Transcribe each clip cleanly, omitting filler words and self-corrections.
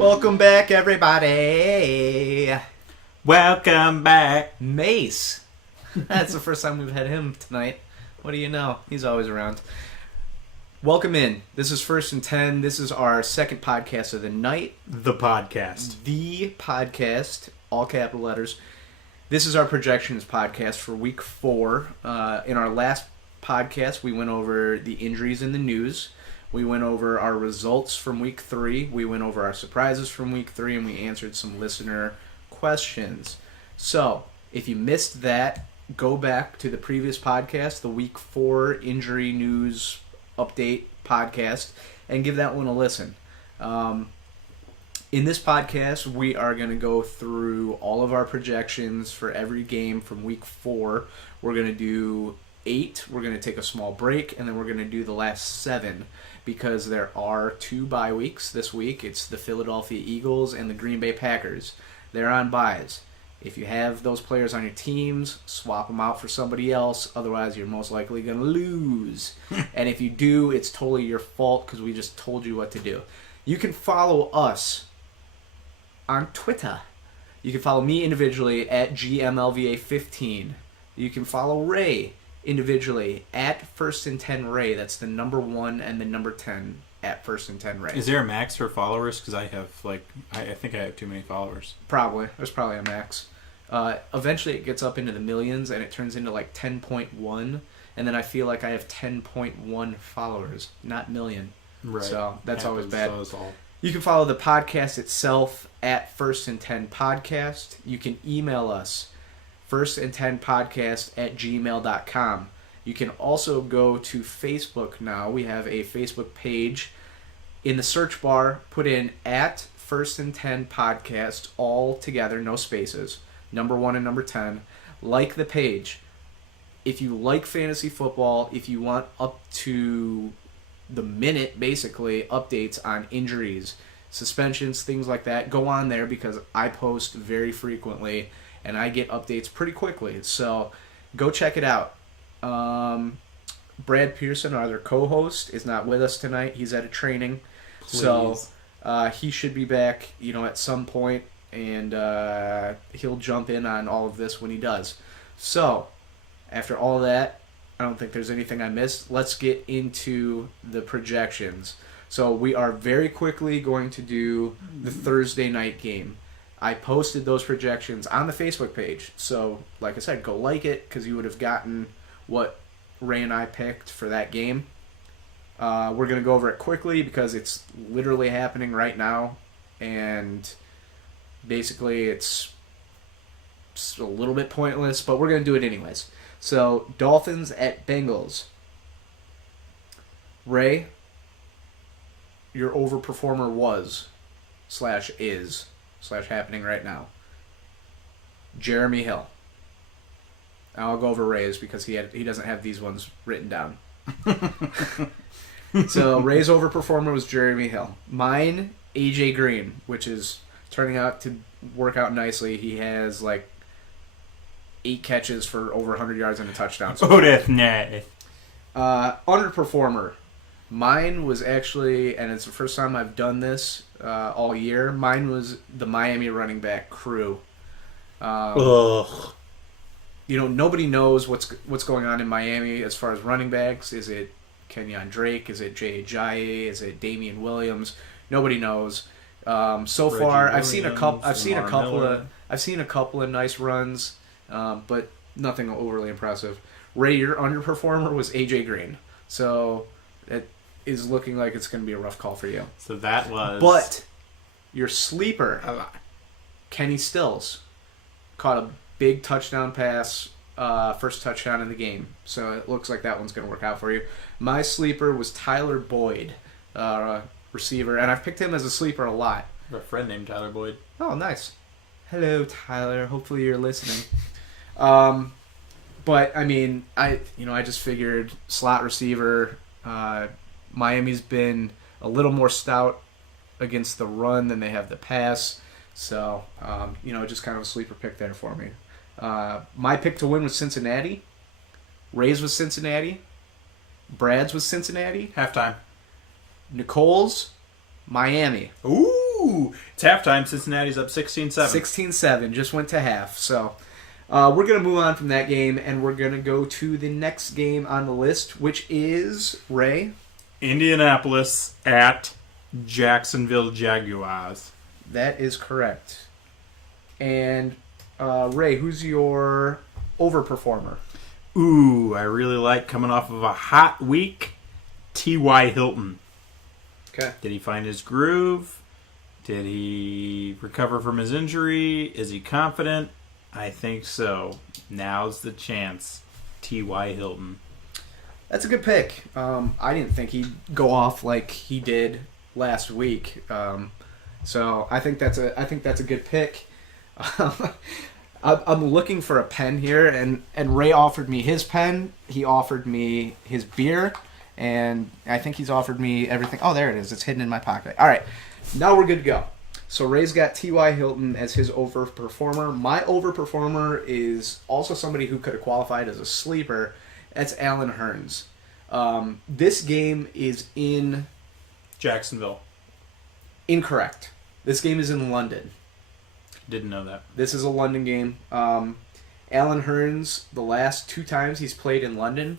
Welcome back, everybody. Welcome back. Mace. That's the first time we've had him tonight. What do you know? He's always around. Welcome in. This is First and 10. This is our second podcast of the night. The podcast. The podcast, all capital letters. This is our projections podcast for week 4. In our last podcast, we went over the injuries in the news. We went over our results from week 3. We went over our surprises from week 3, and we answered some listener questions. So, if you missed that, go back to the previous podcast, the week 4 injury news update podcast, and give that one a listen. In this podcast, we are going to go through all of our projections for every game from week 4. We're going to do 8. We're going to take a small break, and then we're going to do the last 7 because there are 2 bye weeks this week. It's the Philadelphia Eagles and the Green Bay Packers. They're on byes. If you have those players on your teams, swap them out for somebody else. Otherwise, you're most likely going to lose. And if you do, it's totally your fault because we just told you what to do. You can follow us on Twitter. You can follow me individually at Giamalva15. You can follow Ray individually at First and 10 Ray. That's the number 1 and the number 10 at First and 10 Ray. Is there a max for followers? Because I have, I think I have too many followers. Probably. There's probably a max. Eventually it gets up into the millions and it turns into like 10.1. And then I feel like I have 10.1 followers, not million. Right. So that's always bad. All. You can follow the podcast itself at First and 10 Podcast. You can email us, firstand10podcast@gmail.com. You can also go to Facebook now. We have a Facebook page. In the search bar, put in at First and 10 Podcast, all together, no spaces, number 1 and number 10. Like the page. If you like fantasy football, if you want up to the minute, basically, updates on injuries, suspensions, things like that, go on there because I post very frequently and I get updates pretty quickly. So go check it out. Brad Pierson, our other co-host, is not with us tonight. He's at a training. Please. So he should be back, at some point, and he'll jump in on all of this when he does. So after all that, I don't think there's anything I missed. Let's get into the projections. So we are very quickly going to do the Thursday night game. I posted those projections on the Facebook page. So, like I said, go like it because you would have gotten what Ray and I picked for that game. We're going to go over it quickly because it's literally happening right now. And basically it's a little bit pointless, but we're going to do it anyways. So, Dolphins at Bengals. Ray, your overperformer was / is / happening right now. Jeremy Hill. I'll go over Ray's because he doesn't have these ones written down. So, Ray's overperformer was Jeremy Hill. Mine, AJ Green, which is turning out to work out nicely. He has 8 catches for over 100 yards and a touchdown. So underperformer. Mine was actually, and it's the first time I've done this all year, mine was the Miami running back crew. Ugh. Nobody knows what's going on in Miami as far as running backs. Is it Kenyon Drake? Is it Jay Ajayi? Is it Damian Williams? Nobody knows. So Reggie far, Williams, I've seen a couple Miller. I've seen a couple of nice runs. But nothing overly impressive. Ray, your underperformer was AJ Green. So it is looking like it's going to be a rough call for you. So that was... But your sleeper, Kenny Stills, caught a big touchdown pass, first touchdown in the game. So it looks like that one's going to work out for you. My sleeper was Tyler Boyd, receiver. And I've picked him as a sleeper a lot. I have a friend named Tyler Boyd. Oh, nice. Hello, Tyler. Hopefully you're listening. But I mean, I just figured slot receiver. Miami's been a little more stout against the run than they have the pass, so just kind of a sleeper pick there for me. My pick to win was Cincinnati. Ray's was Cincinnati. Brad's was Cincinnati. Halftime. Nicole's Miami. Ooh. Ooh, it's halftime. Cincinnati's up 16-7. 16-7, just went to half. So we're going to move on from that game, and we're going to go to the next game on the list, which is, Ray? Indianapolis at Jacksonville Jaguars. That is correct. And, Ray, who's your overperformer? Ooh, I really like, coming off of a hot week, T.Y. Hilton. Okay. Did he find his groove? Did he recover from his injury? Is he confident? I think so. Now's the chance. T.Y. Hilton. That's a good pick. I didn't think he'd go off like he did last week. So I think that's a good pick. I'm looking for a pen here, and Ray offered me his pen. He offered me his beer, and I think he's offered me everything. Oh, there it is. It's hidden in my pocket. All right, now we're good to go. So Ray's got T.Y. Hilton as his overperformer. My overperformer is also somebody who could have qualified as a sleeper. That's Allen Hurns. This game is in Jacksonville. Incorrect. This game is in London. Didn't know that. This is a London game. Allen Hurns, the last 2 times he's played in London,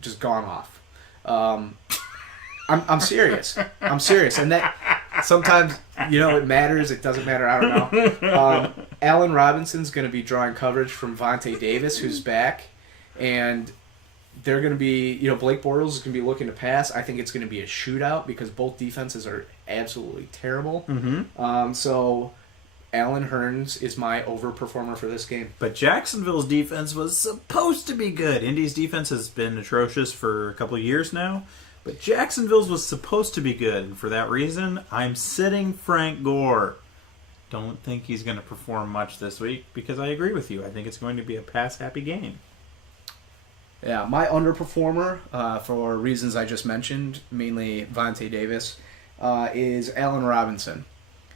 just gone off. I'm serious. I'm serious. And that sometimes, it matters. It doesn't matter. I don't know. Allen Robinson's going to be drawing coverage from Vontae Davis, who's back. And they're going to be, Blake Bortles is going to be looking to pass. I think it's going to be a shootout because both defenses are absolutely terrible. Mm-hmm. So Allen Hurns is my overperformer for this game. But Jacksonville's defense was supposed to be good. Indy's defense has been atrocious for a couple of years now. But Jacksonville's was supposed to be good. And for that reason, I'm sitting Frank Gore. Don't think he's going to perform much this week because I agree with you. I think it's going to be a pass-happy game. Yeah, my underperformer, for reasons I just mentioned, mainly Vontae Davis, is Allen Robinson.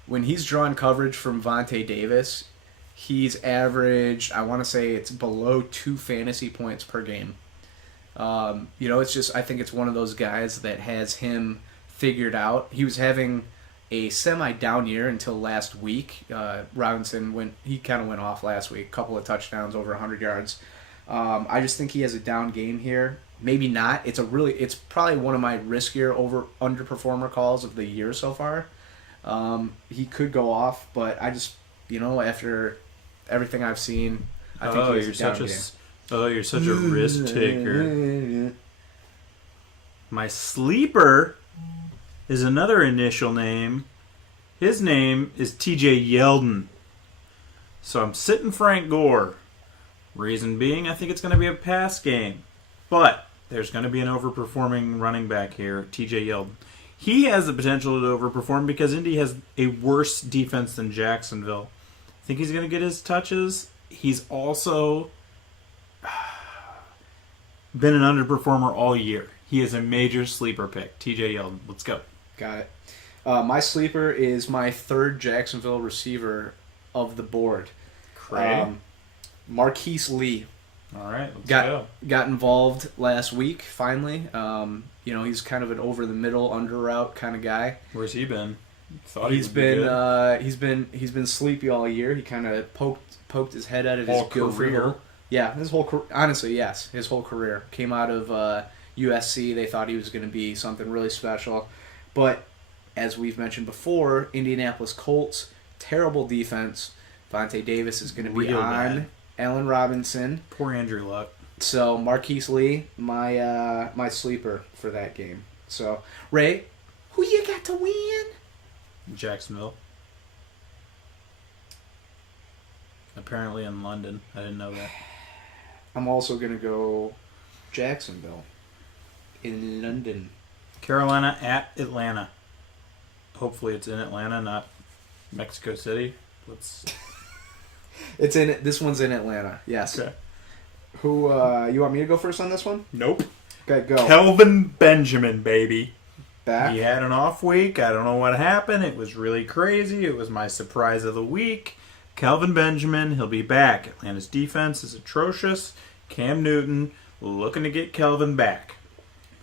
When he's drawn coverage from Vontae Davis, he's averaged, I want to say it's below 2 fantasy points per game. It's just, I think it's one of those guys that has him figured out. He was having a semi-down year until last week. Robinson he kind of went off last week, a couple of touchdowns, over 100 yards. I just think he has a down game here. Maybe not. It's probably one of my riskier underperformer calls of the year so far. He could go off, but I just, after everything I've seen, I think he has a down game. You're such a risk taker. My sleeper is another initial name. His name is TJ Yeldon. So I'm sitting Frank Gore. Reason being, I think it's going to be a pass game. But there's going to be an overperforming running back here, TJ Yeldon. He has the potential to overperform because Indy has a worse defense than Jacksonville. I think he's going to get his touches. He's also been an underperformer all year. He is a major sleeper pick. TJ Yeldon. Let's go. Got it. My sleeper is my 3rd Jacksonville receiver of the board. Marquise Lee. All right, let's go. Got involved last week, finally. He's kind of an over-the-middle, under-route kind of guy. Where's he been? He's been sleepy all year. He kind of poked his head out of his career. Yeah, his whole career. Honestly, yes, his whole career. Came out of USC. They thought he was going to be something really special. But as we've mentioned before, Indianapolis Colts, terrible defense. Vontae Davis is going to be on Allen Robinson. Poor Andrew Luck. So Marquise Lee, my sleeper for that game. So Ray, who you got to win? Jacksonville. Apparently in London. I didn't know that. I'm also going to go Jacksonville in London. Carolina at Atlanta. Hopefully it's in Atlanta, not Mexico City. This one's in Atlanta. Yes. Okay. Who you want me to go first on this one? Nope. Okay, go. Kelvin Benjamin, baby. Back. He had an off week. I don't know what happened. It was really crazy. It was my surprise of the week. Kelvin Benjamin, he'll be back. Atlanta's defense is atrocious. Cam Newton looking to get Kelvin back.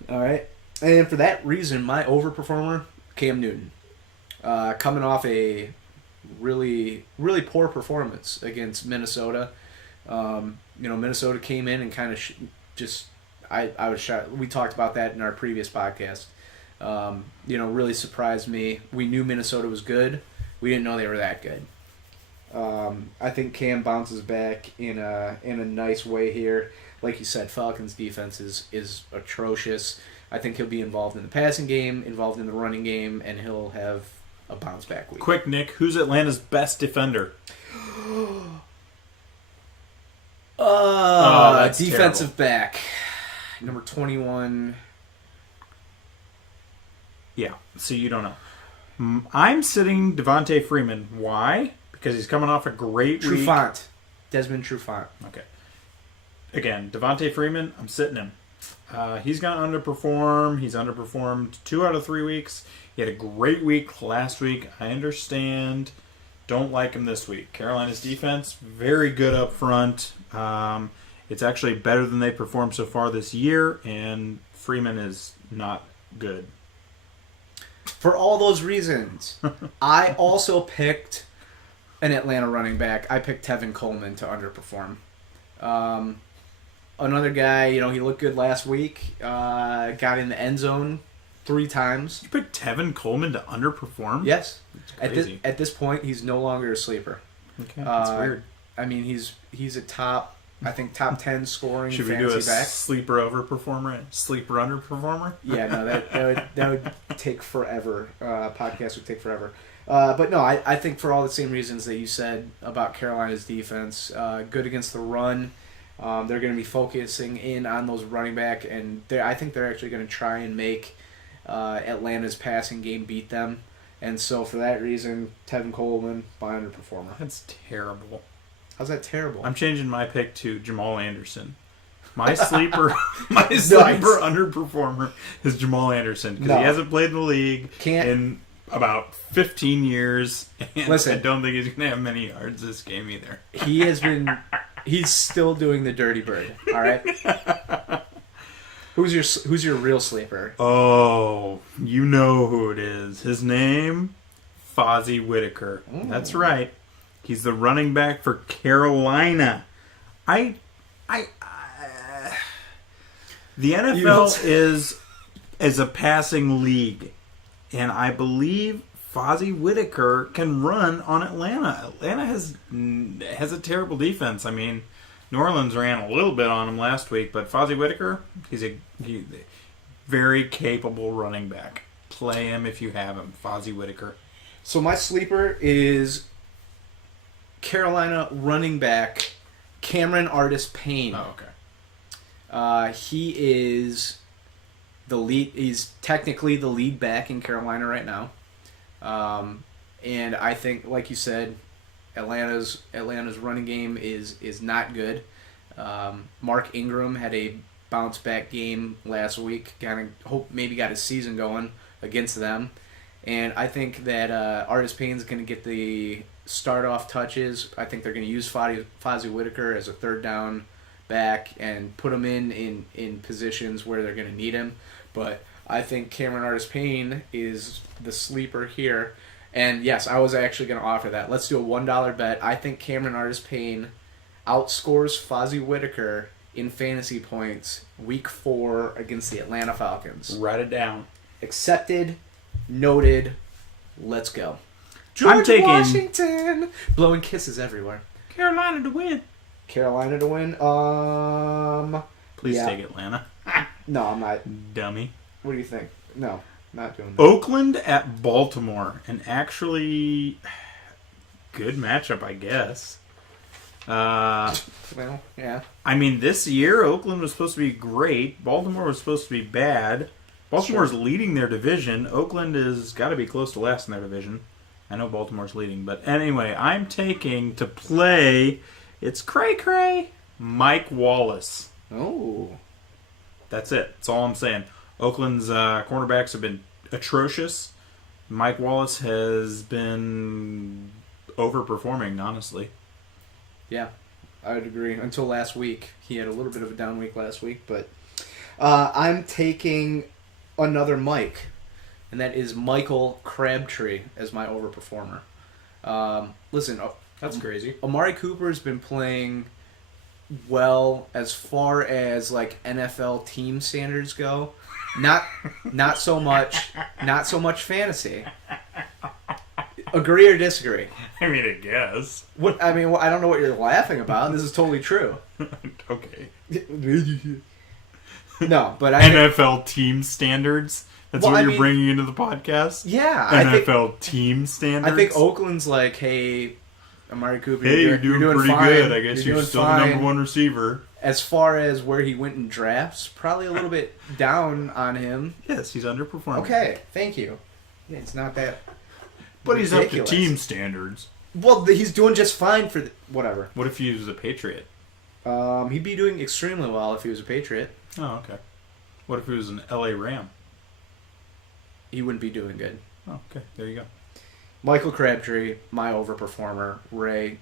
All right. And for that reason, my overperformer, Cam Newton. coming off a really, really poor performance against Minnesota. Minnesota came in and kind of I was shocked. We talked about that in our previous podcast. Really surprised me. We knew Minnesota was good. We didn't know they were that good. I think Cam bounces back in a nice way here. Like you said, Falcons' defense is atrocious. I think he'll be involved in the passing game, involved in the running game, and he'll have a bounce back week. Quick, Nick, who's Atlanta's best defender? That's defensive terrible. back. Number 21. Yeah, so you don't know. I'm sitting Devontae Freeman. Why? Because he's coming off a great week. Trufant. Desmond Trufant. Okay. Again, Devontae Freeman, I'm sitting him. He's going to underperform. He's underperformed 2 out of 3 weeks. He had a great week last week. I understand. Don't like him this week. Carolina's defense, very good up front. It's actually better than they performed so far this year, and Freeman is not good. For all those reasons, I also picked an Atlanta running back. I picked Tevin Coleman to underperform. Another guy, he looked good last week. Got in the end zone 3 times. You picked Tevin Coleman to underperform? Yes. Crazy. At this point, he's no longer a sleeper. Okay, that's weird. I mean, he's a top 10 scoring Should we fantasy do a back. sleeper overperformer, sleeper underperformer? Yeah, no, that would take forever. Podcast would take forever. But no, I think for all the same reasons that you said about Carolina's defense, good against the run. They're going to be focusing in on those running back, and I think they're actually going to try and make Atlanta's passing game beat them. And so for that reason, Tevin Coleman, my underperformer. That's terrible. How's that terrible? I'm changing my pick to Jamal Anderson. My sleeper underperformer is Jamal Anderson because he hasn't played in the league in about 15 years. And I don't think he's going to have many yards this game either. He's still doing the dirty bird. All right. Who's your real sleeper? Oh, you know who it is. His name, Fozzie Whitaker. Ooh. That's right. He's the running back for Carolina. The NFL is a passing league, and I believe Fozzie Whitaker can run on Atlanta. Atlanta has a terrible defense. I mean, New Orleans ran a little bit on him last week, but Fozzie Whitaker, he's a very capable running back. Play him if you have him, Fozzie Whitaker. So my sleeper is Carolina running back Cameron Artis-Payne. Oh, okay. He is the lead. He's technically the lead back in Carolina right now. And I think, like you said, Atlanta's running game is not good. Mark Ingram had a bounce back game last week. Maybe got his season going against them. And I think that Artis-Payne's going to get the start off touches. I think they're going to use Fozzie Whitaker as a third down back and put him in positions where they're going to need him. But I think Cameron Artis-Payne is the sleeper here. And yes, I was actually going to offer that. Let's do a $1 bet. I think Cameron Artis-Payne outscores Fozzie Whitaker in fantasy points week 4 against the Atlanta Falcons. Write it down. Accepted. Noted. Let's go. I'm taking Washington. Blowing kisses everywhere. Carolina to win. Carolina to win. Please take Atlanta. No, I'm not. Dummy. What do you think? No, not doing that. Oakland at Baltimore. An actually good matchup, I guess. Well, yeah. I mean, this year, Oakland was supposed to be great. Baltimore was supposed to be bad. Baltimore's leading their division. Oakland has got to be close to last in their division. I know Baltimore's leading, but anyway, I'm taking to play, it's cray-cray, Mike Wallace. Oh. That's it. That's all I'm saying. Oakland's cornerbacks have been atrocious. Mike Wallace has been overperforming, honestly. Yeah, I would agree. Until last week. He had a little bit of a down week last week, but I'm taking another Mike. and that is Michael Crabtree as my overperformer. Listen, That's crazy. Amari Cooper's been playing well as far as like NFL team standards go. Not so much fantasy. Agree or disagree? I mean, I guess. What I mean, I don't know what you're laughing about. This is totally true. Okay. No, but NFL team standards. That's Well, what I you're mean- bringing into the podcast. Yeah, NFL team standards. I think Oakland's like, hey, Amari Cooper, Hey, you're doing pretty fine. good. I guess you're doing still fine. the number one receiver. As far as where he went in drafts, probably a little bit down on him. Yes, he's underperforming. Okay, thank you. Yeah, it's not that. But he's ridiculous. up to team standards. Well, he's doing just fine for whatever. What if he was a Patriot? He'd be doing extremely well if he was a Patriot. Oh, okay. What if he was an LA Ram? He wouldn't be doing good. Oh, okay. There you go. Michael Crabtree, my overperformer. Ray,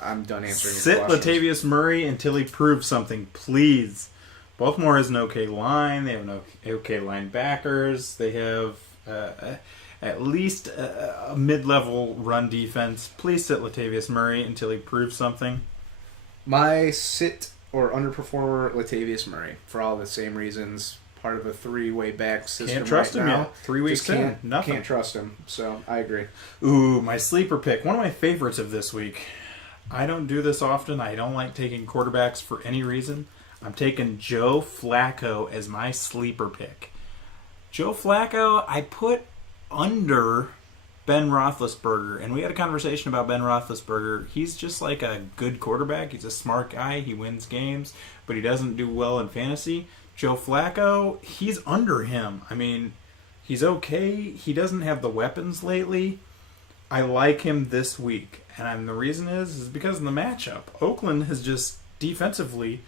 I'm done answering your Sit questions. Latavius Murray until he proves something, please. Baltimore has an okay line. They have okay linebackers. They have at least a mid-level run defense. Please sit Latavius Murray until he proves something. My sit or underperformer, Latavius Murray, for all the same reasons. Part of a three-way back system. Can't trust right him now. yet. 3 weeks Just in, nothing. Can't trust him. So I agree. Ooh, my sleeper pick. One of my favorites of this week. I don't do this often. I don't like taking quarterbacks for any reason. I'm taking Joe Flacco as my sleeper pick. Joe Flacco, I put under Ben Roethlisberger, and we had a conversation about Ben Roethlisberger. He's just like a good quarterback. He's a smart guy. He wins games, but he doesn't do well in fantasy. Joe Flacco, he's under him. I mean, he's okay. He doesn't have the weapons lately. I like him this week, and the reason is because of the matchup. Oakland has just defensively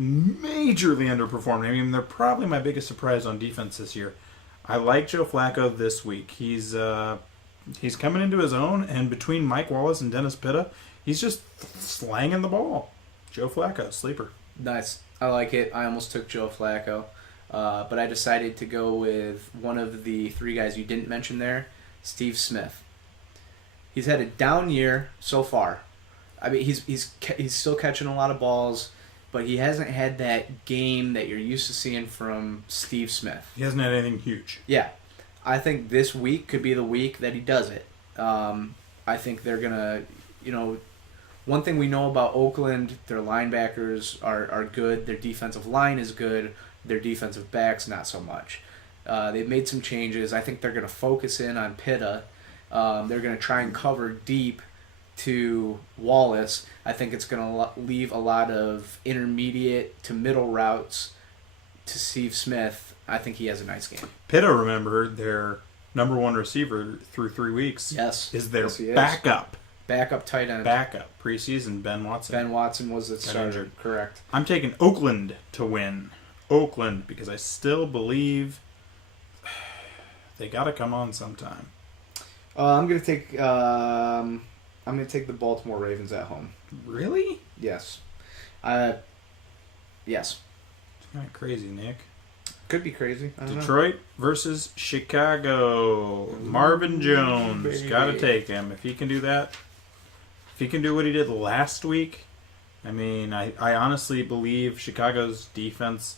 majorly underperformed. I mean, they're probably my biggest surprise on defense this year. I like Joe Flacco this week. He's coming into his own, and between Mike Wallace and Dennis Pitta, he's just slanging the ball. Joe Flacco, sleeper. Nice. I like it. I almost took Joe Flacco, but I decided to go with one of the three guys you didn't mention there, Steve Smith. He's had a down year so far. I mean, he's still catching a lot of balls, but he hasn't had that game that you're used to seeing from Steve Smith. He hasn't had anything huge. Yeah. I think this week could be the week that he does it. I think they're going to, one thing we know about Oakland, their linebackers are good. Their defensive line is good. Their defensive backs, not so much. They've made some changes. I think they're going to focus in on Pitta. They're going to try and cover deep to Wallace. I think it's going to leave a lot of intermediate to middle routes to Steve Smith. I think he has a nice game. Pitta, remember, their number one receiver through 3 weeks is their backup. Backup tight end. Backup. Preseason, Ben Watson. Ben Watson was the starter. Injured. Correct. I'm taking Oakland to win. Oakland, because I still believe they got to come on sometime. I'm gonna take the Baltimore Ravens at home. Really? Yes. Yes. It's kind of crazy, Nick. Could be crazy. I don't know. Detroit versus Chicago. Marvin Jones. Got to take him. If he can do that, if he can do what he did last week, I mean, I honestly believe Chicago's defense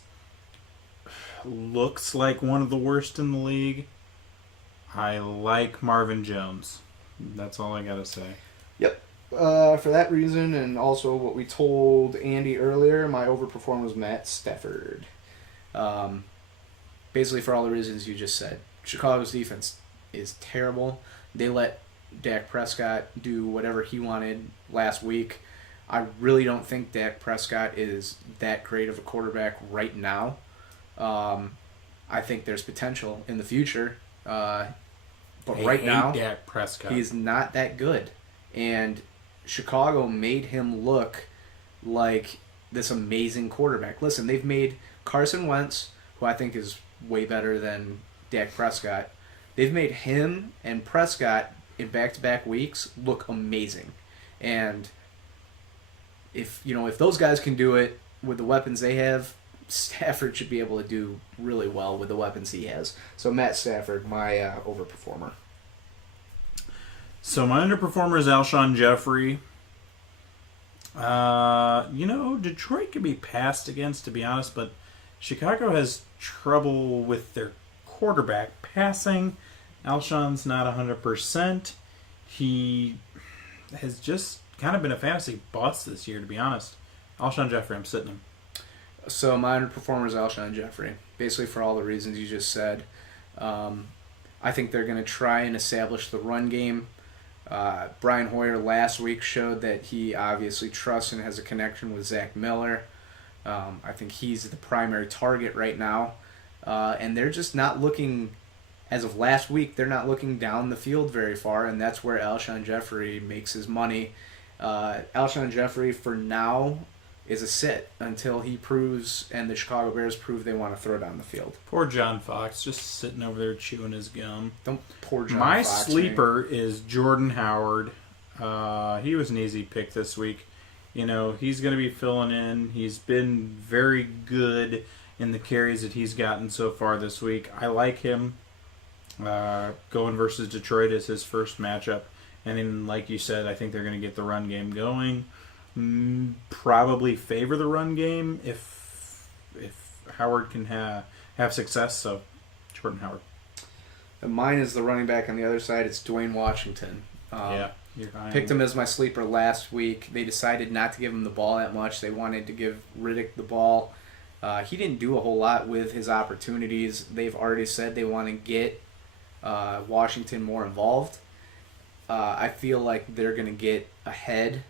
looks like one of the worst in the league. I like Marvin Jones. That's all I got to say. Yep. For that reason, and also what we told Andy earlier, my overperformer was Matt Stafford. Basically for all the reasons you just said. Chicago's defense is terrible. They let Dak Prescott do whatever he wanted last week. I really don't think Dak Prescott is that great of a quarterback right now. I think there's potential in the future. But right now, Dak Prescott. he's not that good. And Chicago made him look like this amazing quarterback. Listen, they've made Carson Wentz, who I think is way better than Dak Prescott, they've made him and Prescott in back-to-back weeks look amazing. And if those guys can do it with the weapons they have, Stafford should be able to do really well with the weapons he has. So Matt Stafford, my overperformer. So my underperformer is Alshon Jeffrey. Detroit can be passed against, to be honest, but Chicago has trouble with their quarterback passing. Alshon's not 100%. He has just kind of been a fantasy bust this year, to be honest. Alshon Jeffrey, I'm sitting him. So my underperformer is Alshon Jeffrey, basically for all the reasons you just said. I think they're going to try and establish the run game. Brian Hoyer last week showed that he obviously trusts and has a connection with Zach Miller. I think he's the primary target right now. And they're just not looking, as of last week, they're not looking down the field very far, and that's where Alshon Jeffrey makes his money. Alshon Jeffrey, for now, is a sit until he proves, and the Chicago Bears prove they want to throw down the field. Poor John Fox, just sitting over there chewing his gum. Don't poor John My Fox. sleeper is Jordan Howard. He was an easy pick this week. He's going to be filling in. He's been very good in the carries that he's gotten so far this week. I like him. Going versus Detroit is his first matchup. And then, like you said, I think they're going to get the run game going. Probably favor the run game if Howard can have success. So, Jordan Howard. And mine is the running back on the other side. It's Dwayne Washington. Picked him as my sleeper last week. They decided not to give him the ball that much. They wanted to give Riddick the ball. He didn't do a whole lot with his opportunities. They've already said they want to get Washington more involved. I feel like they're going to get ahead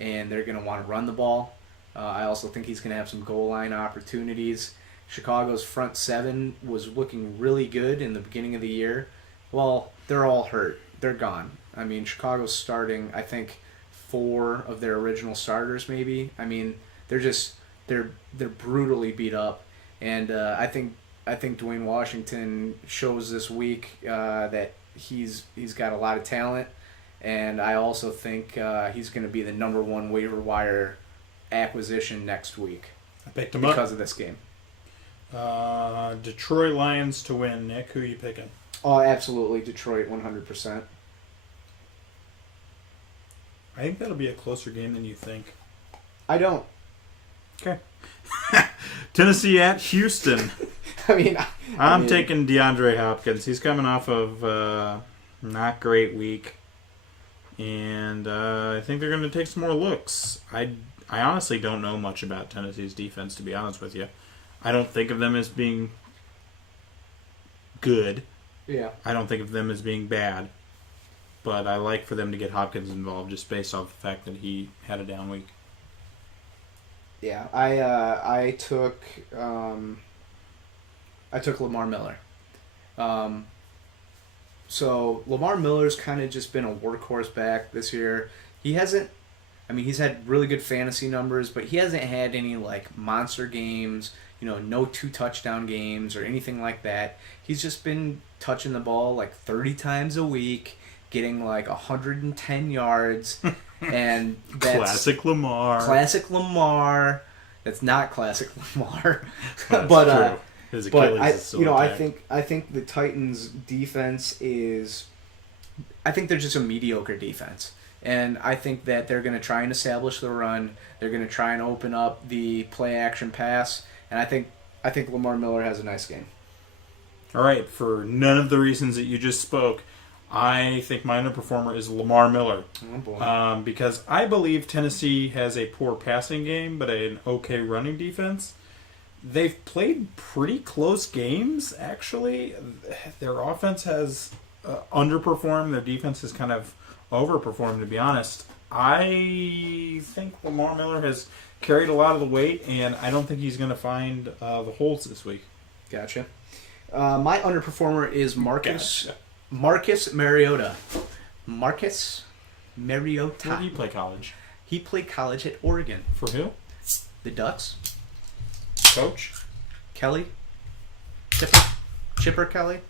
and they're going to want to run the ball. I also think he's going to have some goal line opportunities. Chicago's front seven was looking really good in the beginning of the year. Well, they're all hurt. They're gone. I mean, Chicago's starting, I think, 4 of their original starters maybe. I mean, they're brutally beat up. And I think Dwayne Washington shows this week that he's got a lot of talent. And I also think he's going to be the number 1 waiver wire acquisition next week. I picked him because up. of this game. Detroit Lions to win. Nick, who are you picking? Oh, absolutely. Detroit, 100%. I think that'll be a closer game than you think. I don't. Okay. Tennessee at Houston. I'm taking DeAndre Hopkins. He's coming off of not great week. And I think they're going to take some more looks. I honestly don't know much about Tennessee's defense, to be honest with you. I don't think of them as being good. Yeah. I don't think of them as being bad. But I like for them to get Hopkins involved just based off the fact that he had a down week. Yeah, I took Lamar Miller. So Lamar Miller's kind of just been a workhorse back this year. He's had really good fantasy numbers, but he hasn't had any monster games, no 2 touchdown games or anything like that. He's just been touching the ball 30 times a week, getting 110 yards. And that's classic Lamar. Classic Lamar. That's not classic Lamar. That's but true. His Achilles is still intact. I think the Titans' defense is. I think they're just a mediocre defense, and I think that they're going to try and establish the run. They're going to try and open up the play action pass, and I think Lamar Miller has a nice game. All right, for none of the reasons that you just spoke, I think my underperformer is Lamar Miller. Oh boy. Because I believe Tennessee has a poor passing game, but an okay running defense. They've played pretty close games, actually. Their offense has underperformed. Their defense has kind of overperformed, to be honest. I think Lamar Miller has carried a lot of the weight, and I don't think he's going to find the holes this week. Gotcha. My underperformer is Marcus Mariota. Marcus Mariota. Where did he play college? He played college at Oregon. For who? The Ducks. Coach? Kelly? Chipper Kelly?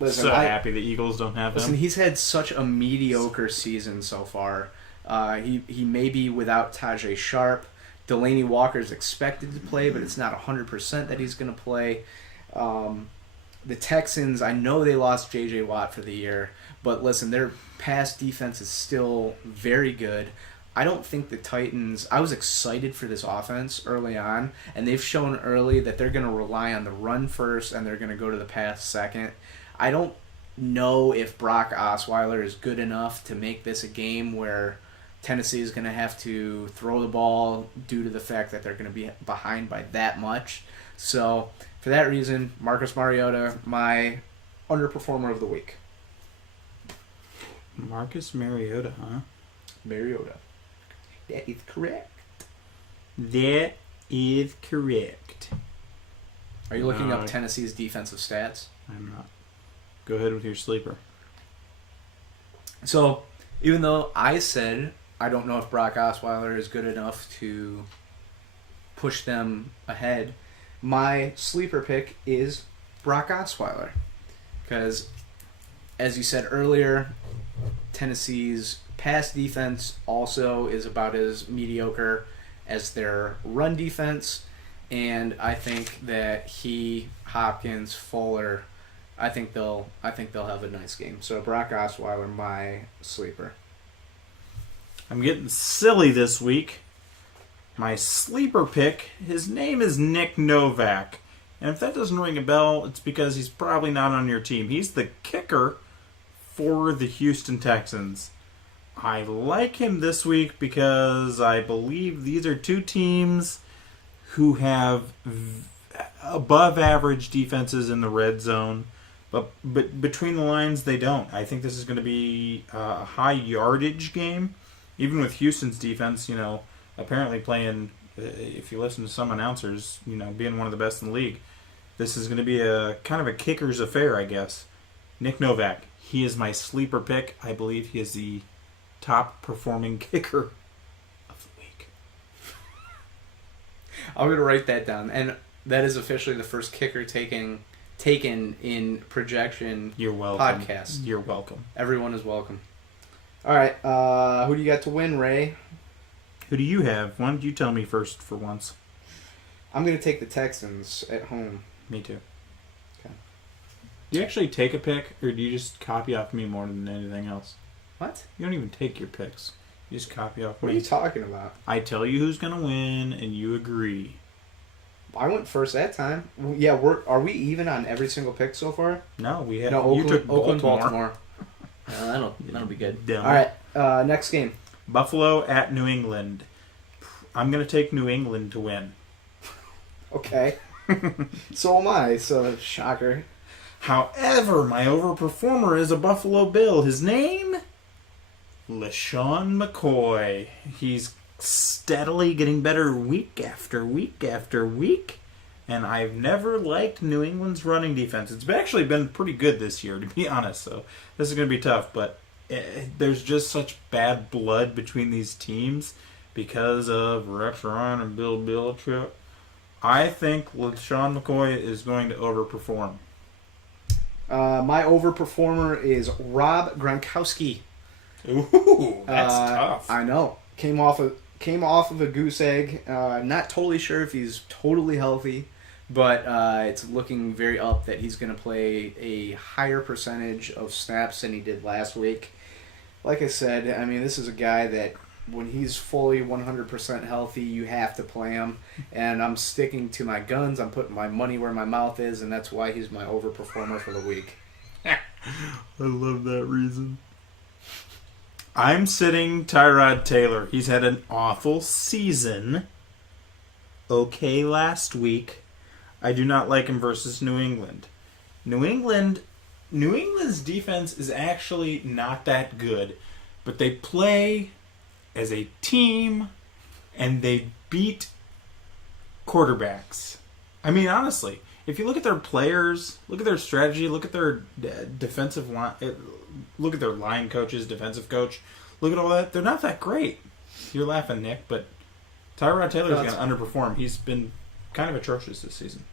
Listen, happy the Eagles don't have him. Listen, he's had such a mediocre season so far. He may be without Tajay Sharp. Delaney Walker's expected to play, but it's not 100% that he's going to play. The Texans, I know they lost J.J. Watt for the year, but listen, their pass defense is still very good. I don't think the Titans... I was excited for this offense early on, and they've shown early that they're going to rely on the run first and they're going to go to the pass second. I don't know if Brock Osweiler is good enough to make this a game where Tennessee is going to have to throw the ball due to the fact that they're going to be behind by that much. So, for that reason, Marcus Mariota, my underperformer of the week. Marcus Mariota, huh? Mariota. That is correct. That is correct. Are you looking up Tennessee's defensive stats? I'm not. Go ahead with your sleeper. So, even though I said I don't know if Brock Osweiler is good enough to push them ahead, my sleeper pick is Brock Osweiler. Because, as you said earlier, Tennessee's pass defense also is about as mediocre as their run defense, and I think that Hopkins, Fuller, I think they'll have a nice game. So Brock Osweiler, my sleeper. I'm getting silly this week. My sleeper pick, his name is Nick Novak. And if that doesn't ring a bell, it's because he's probably not on your team. He's the kicker for the Houston Texans. I like him this week because I believe these are two teams who have above average defenses in the red zone. But between the lines, they don't. I think this is going to be a high yardage game. Even with Houston's defense, apparently playing, if you listen to some announcers, being one of the best in the league, this is going to be a kind of a kicker's affair, I guess. Nick Novak, he is my sleeper pick. I believe he is the top performing kicker of the week. I'm going to write that down. And that is officially the first kicker taken in projection. You're welcome. Podcast. You're welcome. Everyone is welcome. All right. Who do you got to win, Ray? Who do you have? Why don't you tell me first for once? I'm going to take the Texans at home. Me too. Okay. Do you actually take a pick, or do you just copy off me more than anything else? What? You don't even take your picks. You just copy off me. What are you talking about? I tell you who's going to win, and you agree. I went first that time. Yeah, are we even on every single pick so far? No, we have. No, Oakland, you took Baltimore. That'll be good. Dumb. All right, next game. Buffalo at New England. I'm going to take New England to win. Okay. So am I, so shocker. However, my overperformer is a Buffalo Bill. His name? LaShawn McCoy. He's steadily getting better week after week after week. And I've never liked New England's running defense. It's actually been pretty good this year, to be honest. So this is going to be tough. But there's just such bad blood between these teams because of Rex Ryan and Bill Belichick. I think LaShawn McCoy is going to overperform. My overperformer is Rob Gronkowski. Ooh, that's tough. I know. Came off of a goose egg. Not totally sure if he's totally healthy, but it's looking very up that he's going to play a higher percentage of snaps than he did last week. Like I said, I mean, this is a guy that when he's fully 100% healthy, you have to play him. And I'm sticking to my guns. I'm putting my money where my mouth is, and that's why he's my overperformer for the week. I love that reason. I'm sitting Tyrod Taylor. He's had an awful season. Okay last week. I do not like him versus New England. New England's defense is actually not that good, but they play as a team and they beat quarterbacks. I mean, honestly, if you look at their players, look at their strategy, look at their defensive line, look at their line coaches, defensive coach, look at all that, they're not that great. You're laughing, Nick, but Tyrod Taylor's going to underperform. He's been kind of atrocious this season.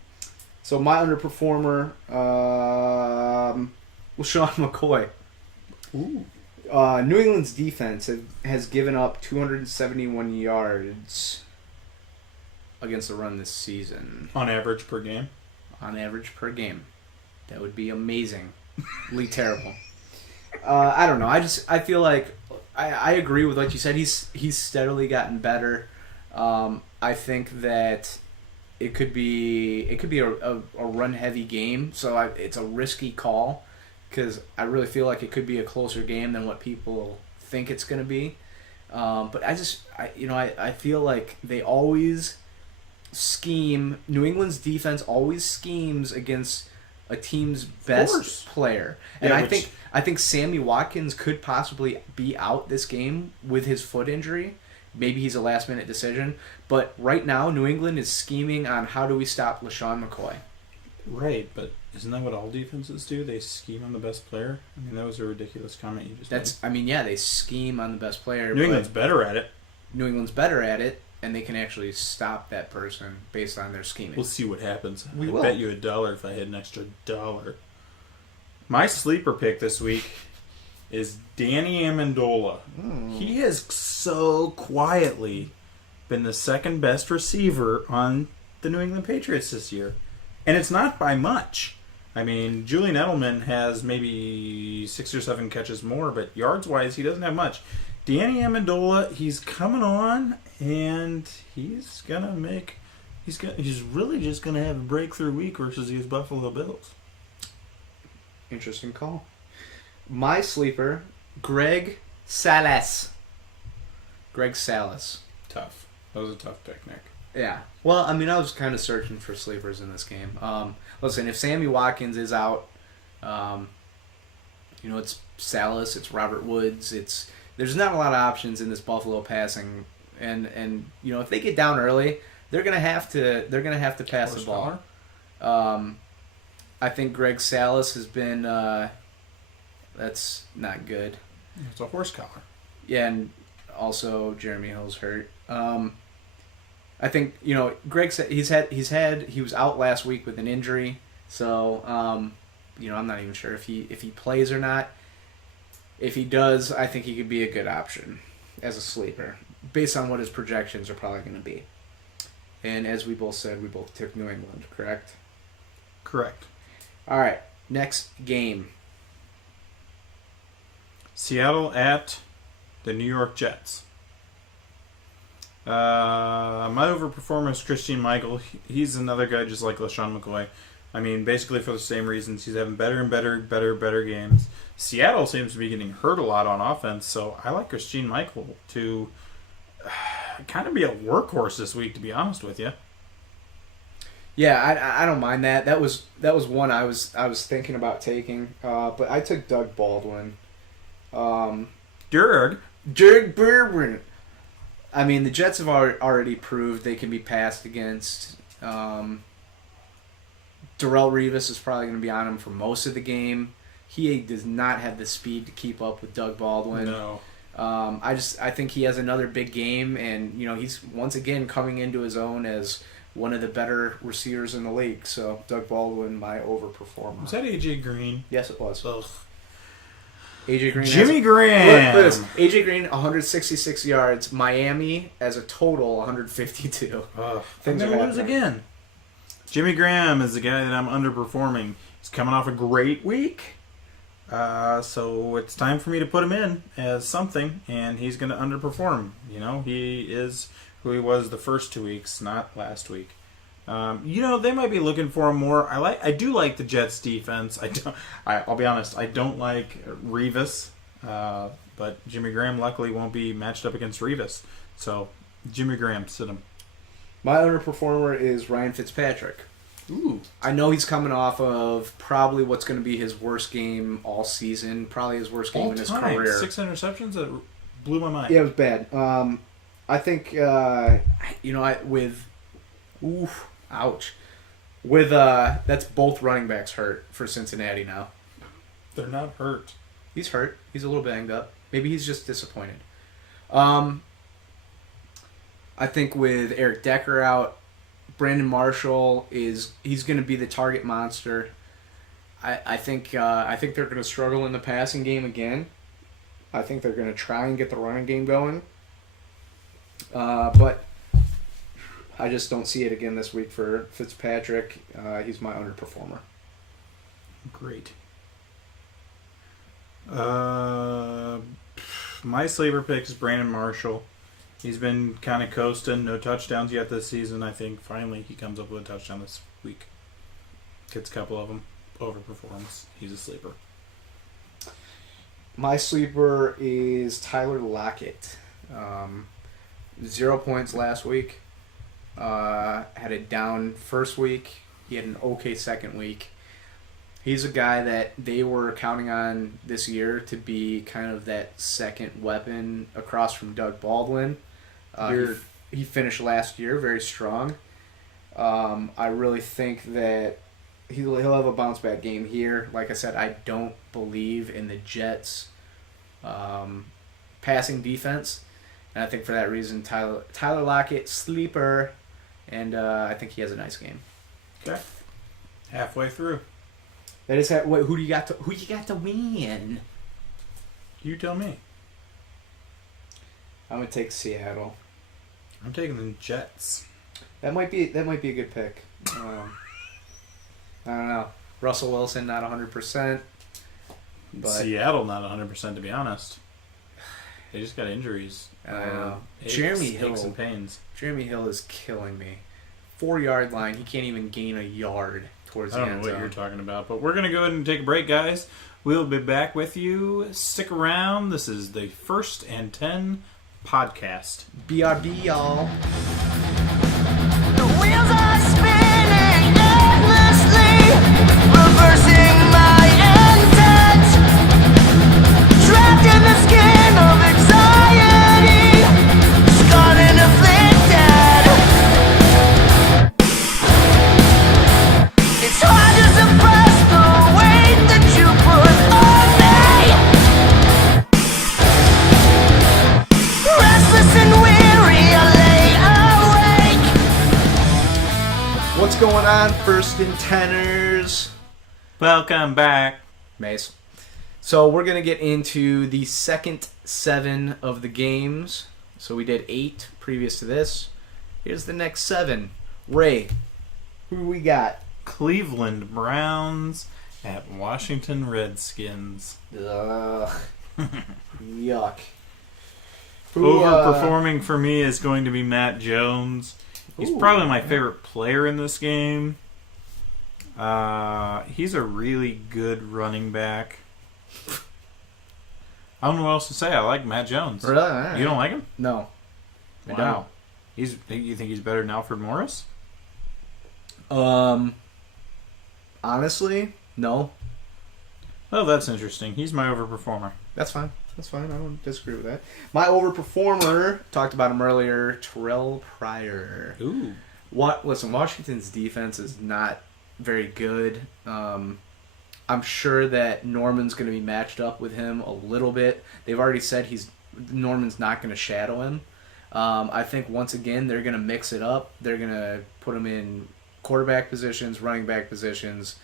So my underperformer, LaShawn McCoy. Ooh. New England's defense has given up 271 yards against the run this season On average per game. on average per game. That would be amazingly terrible. I don't know. I feel like I agree with what you said. He's steadily gotten better. I think that it could be a run heavy game, so it's a risky call because I really feel like it could be a closer game than what people think it's going to be. But I feel like they always scheme. New England's defense always schemes against a team's best player, and Yeah, I think Sammy Watkins could possibly be out this game with his foot injury. Maybe he's a last minute decision, but right now New England is scheming on how do we stop LaShawn McCoy. Right, but isn't that what all defenses do? They scheme on the best player. I mean, that was a ridiculous comment you just made. They scheme on the best player. New England's better at it. New England's better at it, and they can actually stop that person based on their scheming. We'll see what happens. We I'd will. bet you $1 if I had an extra $1. My sleeper pick this week is Danny Amendola. He has so quietly been the second best receiver on the New England Patriots this year. And it's not by much. I mean, Julian Edelman has maybe 6 or 7 catches more, but yards-wise, he doesn't have much. Danny Amendola, he's coming on, and he's really just gonna have a breakthrough week versus these Buffalo Bills. Interesting call. My sleeper, Greg Salas. Tough. That was a tough pick, Nick. Yeah. Well, I mean, I was kind of searching for sleepers in this game. Listen, if Sammy Watkins is out, it's Salas, it's Robert Woods, there's not a lot of options in this Buffalo passing, and if they get down early, they're gonna have to pass the ball. I think Greg Salas has been that's not good. It's a horse collar. Yeah, and also Jeremy Hill's hurt. I think Greg said he was out last week with an injury, so I'm not even sure if he plays or not. If he does, I think he could be a good option as a sleeper based on what his projections are probably going to be. And as we both said, we both took New England, correct? Correct. All right, next game. Seattle at the New York Jets. My overperformer is Christian Michael. He's another guy just like LaShawn McCoy. I mean, basically for the same reasons. He's having better and better games. Seattle seems to be getting hurt a lot on offense, so I like Christian Michael to kind of be a workhorse this week, to be honest with you. Yeah, I don't mind that. That was one I was thinking about taking, but I took Doug Baldwin. Dirk Baldwin. I mean, the Jets have already proved they can be passed against. Darrelle Revis is probably going to be on him for most of the game. He does not have the speed to keep up with Doug Baldwin. No. I think he has another big game, and he's once again coming into his own as one of the better receivers in the league. So Doug Baldwin, my overperformer. Was that AJ Green? Yes, it was. Ugh. AJ Green. Jimmy Graham. Look at this. AJ Green, 166 yards. Miami as a total, 152. I'm Things going are to lose happening. again. Jimmy Graham is the guy that I'm underperforming. He's coming off a great week. So it's time for me to put him in as something, and he's going to underperform. He is who he was the first 2 weeks, not last week. They might be looking for him more. I do like the Jets defense. I'll be honest, I don't like Revis, but Jimmy Graham luckily won't be matched up against Revis. So Jimmy Graham, sit him. My underperformer is Ryan Fitzpatrick. Ooh. I know he's coming off of probably what's going to be his worst game all season, probably his worst game in his career. 6 interceptions? That blew my mind. Yeah, it was bad. I think, ouch. That's both running backs hurt for Cincinnati now. They're not hurt. He's hurt. He's a little banged up. Maybe he's just disappointed. I think with Eric Decker out, Brandon Marshall he's going to be the target monster. I think they're going to struggle in the passing game again. I think they're going to try and get the running game going. But I just don't see it again this week for Fitzpatrick. He's my underperformer. Great. My sleeper pick is Brandon Marshall. He's been kind of coasting, no touchdowns yet this season. I think finally he comes up with a touchdown this week. Gets a couple of them, overperforms. He's a sleeper. My sleeper is Tyler Lockett. 0 points last week. Had a down first week. He had an okay second week. He's a guy that they were counting on this year to be kind of that second weapon across from Doug Baldwin. He finished last year very strong. I really think that he'll have a bounce back game here. Like I said, I don't believe in the Jets' passing defense, and I think for that reason, Tyler Lockett sleeper, and I think he has a nice game. Okay, halfway through. That is who you got to win? You tell me. I'm gonna take Seattle. I'm taking the Jets. That might be a good pick. I don't know. Russell Wilson not 100%. But Seattle not 100% to be honest. They just got injuries. I know. Jeremy Hill and pains. Jeremy Hill is killing me. 4-yard line. He can't even gain a yard towards the end zone. I don't know what you're talking about, but we're gonna go ahead and take a break, guys. We'll be back with you. Stick around. This is the 1st and 10 podcast. BRB, y'all. The wheels are spinning endlessly, reversing my intent. Trapped in the skin of anxiety, scarred and afflicted. It's hard to suppress the weight that you put on me. Restless and weary, I lay awake. What's going on, 1st and 10ers? Welcome back. Mace. So we're going to get into the second 7 of the games. So we did 8 previous to this. Here's the next 7. Ray, who we got? Cleveland Browns at Washington Redskins. Ugh. Yuck. Overperforming for me is going to be Matt Jones. He's probably my favorite player in this game. He's a really good running back. I don't know what else to say. I like Matt Jones. Really? Right. You don't like him? No. I Wow. You think he's better than Alfred Morris? Honestly, no. Oh, that's interesting. He's my overperformer. That's fine. That's fine. I don't disagree with that. My overperformer, talked about him earlier, Terrell Pryor. Ooh. Listen, Washington's defense is not very good. I'm sure that Norman's going to be matched up with him a little bit. They've already said Norman's not going to shadow him. I think once again they're going to mix it up. They're going to put him in quarterback positions, running back positions,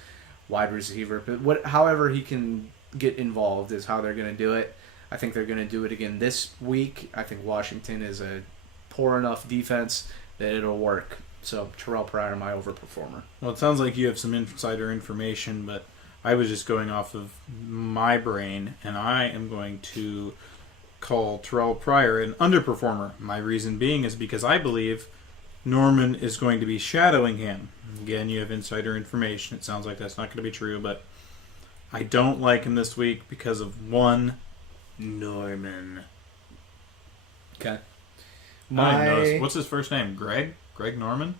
wide receiver. However he can get involved is how they're going to do it. I think they're going to do it again this week. I think Washington is a poor enough defense that it'll work. So Terrell Pryor, my overperformer. Well, it sounds like you have some insider information, but I was just going off of my brain, and I am going to call Terrell Pryor an underperformer. My reason being is because I believe Norman is going to be shadowing him. Again, you have insider information. It sounds like that's not going to be true, but I don't like him this week because of one Norman. Okay. What's his first name? Greg? Greg Norman?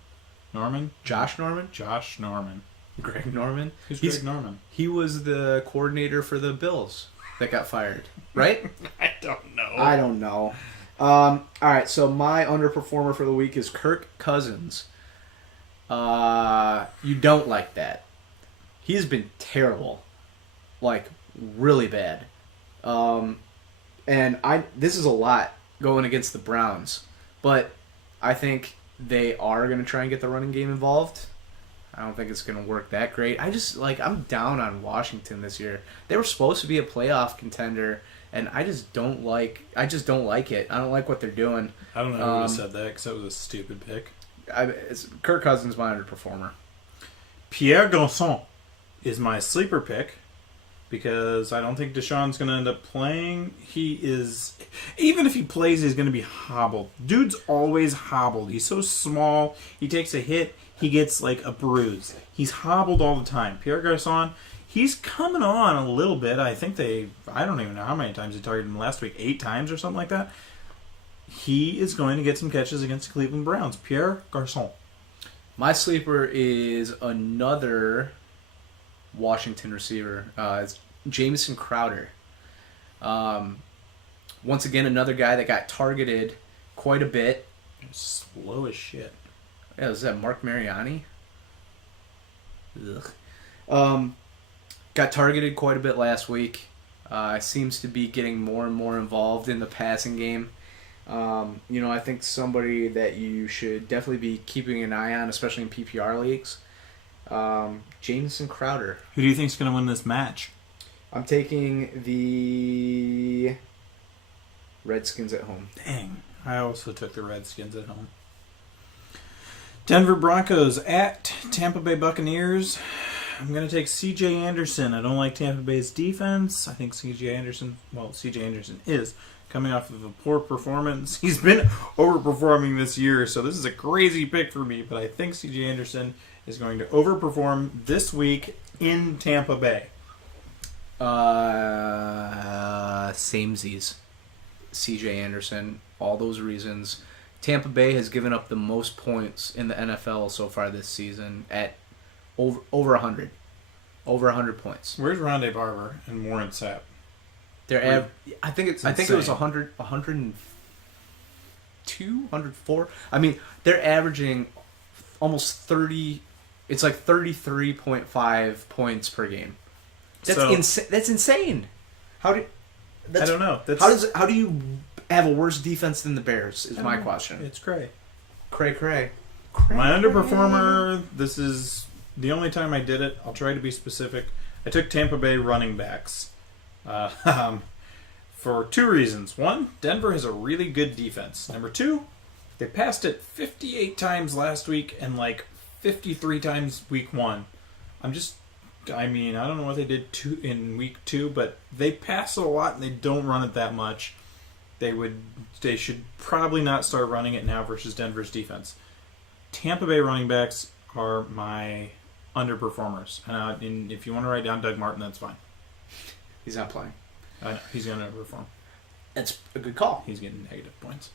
Norman? Josh Norman? Josh Norman. Greg Norman? Who's Greg Norman? He was the coordinator for the Bills that got fired, right? I don't know. I don't know. All right, so my underperformer for the week is Kirk Cousins. You don't like that. He's been terrible. Like, really bad. And this is a lot going against the Browns. But I think they are going to try and get the running game involved. I don't think it's going to work that great. I'm down on Washington this year. They were supposed to be a playoff contender, and I just don't like it. I don't like what they're doing. I don't know who said that because that was a stupid pick. Kirk Cousins my underperformer. Pierre Garçon is my sleeper pick because I don't think Deshaun's going to end up playing. He is, even if he plays, he's going to be hobbled. Dude's always hobbled. He's so small. He takes a hit, he gets like a bruise. He's hobbled all the time. Pierre Garçon, he's coming on a little bit. I don't even know how many times they targeted him last week. 8 times or something like that. He is going to get some catches against the Cleveland Browns. Pierre Garçon. My sleeper is another Washington receiver. It's Jamison Crowder. Once again, another guy that got targeted quite a bit. Slow as shit. Yeah, was that Mark Mariani? Ugh. Got targeted quite a bit last week. Seems to be getting more and more involved in the passing game. I think somebody that you should definitely be keeping an eye on, especially in PPR leagues. Jamison Crowder. Who do you think is going to win this match? I'm taking the Redskins at home. Dang. I also took the Redskins at home. Denver Broncos at Tampa Bay Buccaneers. I'm going to take C.J. Anderson. I don't like Tampa Bay's defense. I think C.J. Anderson is coming off of a poor performance. He's been overperforming this year, so this is a crazy pick for me, but I think C.J. Anderson is going to overperform this week in Tampa Bay. Samesies. C.J. Anderson. All those reasons. Tampa Bay has given up the most points in the NFL so far this season at over 100. Over 100 points. Where's Rondé Barber and Warren Sapp? I think it was 100, 102, 104. I mean, they're averaging almost 30. It's like 33.5 points per game. That's insane. I don't know. How do you have a worse defense than the Bears? Is my question. It's cray. Cray. My underperformer. This is the only time I did it. I'll try to be specific. I took Tampa Bay running backs. For 2 reasons. 1, Denver has a really good defense. Number 2, they passed it 58 times last week and like 53 times week 1. I don't know what they did in week 2, but they pass it a lot and they don't run it that much. They should probably not start running it now versus Denver's defense. Tampa Bay running backs are my underperformers. And if you want to write down Doug Martin, that's fine. He's not playing. He's going to overperform. That's a good call. He's getting negative points.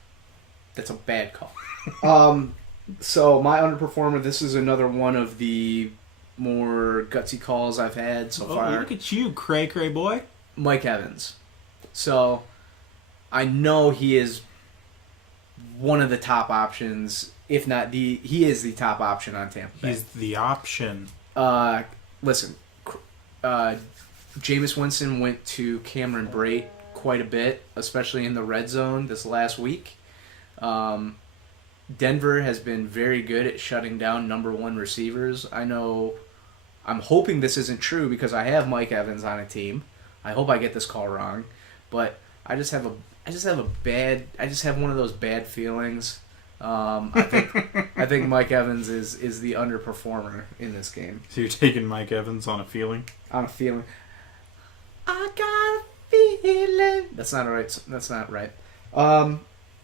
That's a bad call. So my underperformer, this is another one of the more gutsy calls I've had so far. Look at you, cray boy. Mike Evans. So I know he is one of the top options, if not he is the top option on Tampa Bay. He's the option. Listen, Jameis Winston went to Cameron Brate quite a bit, especially in the red zone this last week. Denver has been very good at shutting down number 1 receivers. I'm hoping this isn't true because I have Mike Evans on a team. I hope I get this call wrong, but I just have one of those bad feelings. I think Mike Evans is the underperformer in this game. So you're taking Mike Evans on a feeling? On a feeling. I got a feeling. That's not right.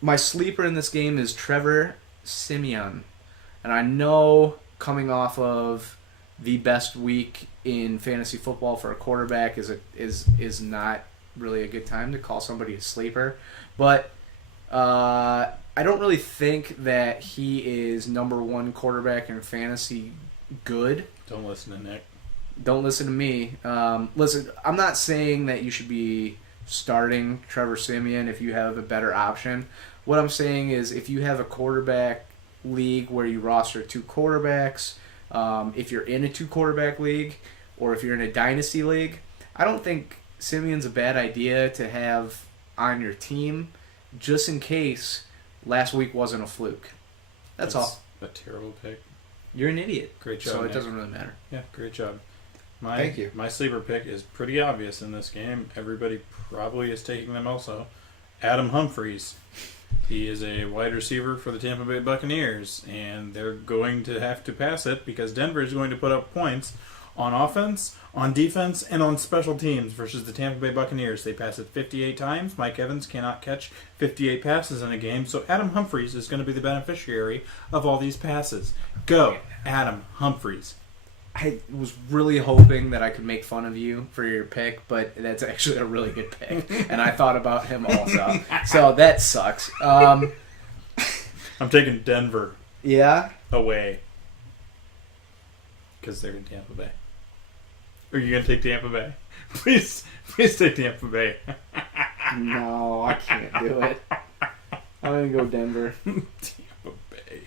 My sleeper in this game is Trevor Siemian. And I know coming off of the best week in fantasy football for a quarterback is not really a good time to call somebody a sleeper. But I don't really think that he is number 1 quarterback in fantasy good. Don't listen to Nick. Don't listen to me. Listen, I'm not saying that you should be starting Trevor Siemian if you have a better option. What I'm saying is if you have a quarterback league where you roster 2 quarterbacks, if you're in a 2-quarterback league, or if you're in a dynasty league, I don't think Simeon's a bad idea to have on your team just in case last week wasn't a fluke. That's all. A terrible pick. You're an idiot. Great job, So Nick. it doesn't really matter. Yeah, great job. Thank you. My sleeper pick is pretty obvious in this game. Everybody probably is taking them also. Adam Humphries. He is a wide receiver for the Tampa Bay Buccaneers, and they're going to have to pass it because Denver is going to put up points on offense, on defense, and on special teams versus the Tampa Bay Buccaneers. They pass it 58 times. Mike Evans cannot catch 58 passes in a game, so Adam Humphries is going to be the beneficiary of all these passes. Go, Adam Humphries. I was really hoping that I could make fun of you for your pick, but that's actually a really good pick, and I thought about him also. So that sucks. I'm taking Denver Yeah? away because they're in Tampa Bay. Are you going to take Tampa Bay? Please take Tampa Bay. No, I can't do it. I'm going to go Denver. Tampa Bay.